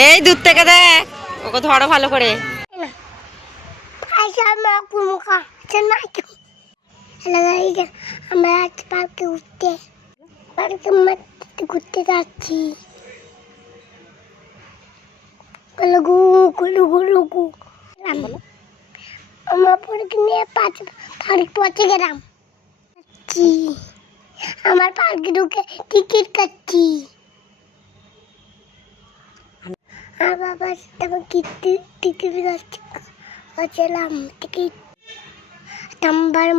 এই দূর থেকে দেখ, ওকে ধরো ভালো করে। আমরা পার্কে ঘুরতে যাচ্ছি। আমার পরীক্ষা নিয়ে পার্ক পৌঁছে গেলাম। আমার পার্কে ঢুকে টিকিট কাটছি। আর বাবার সাথে টিকিট কাটছিলাম। টিকিট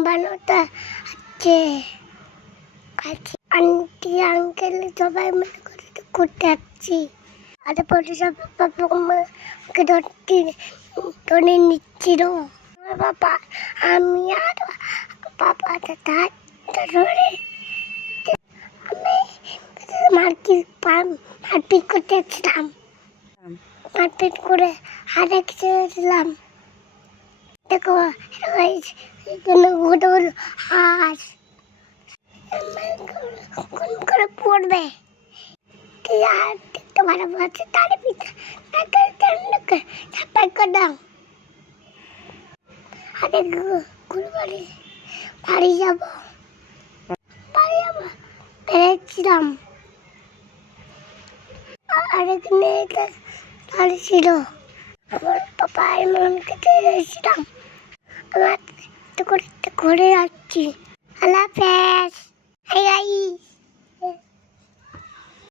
বানাতে আছে। আন্টি আঙ্কেল সবাই মিলে ঘুরতে যাচ্ছি। আর পরে সব বাবা মাকে ধরে নিচ্ছিল। বাবা আমি আর বাবা ধরে আমি মারপিট করতে যাচ্ছিলাম। মারপিট করে হারিয়েছিলাম। দেখো হাঁস কোন করে পড়বে আর দেখতে ভালো আছে। তার ভিতরে ছাপাই করলাম। আরে বাড়ি যাবো বেড়েছিলাম। আর এখানে গাড়ি ছিল। আমার পাপা মনকে দিয়েছিলাম। আমার ঘুরে যাচ্ছি। আল্লাহ হাফেজ।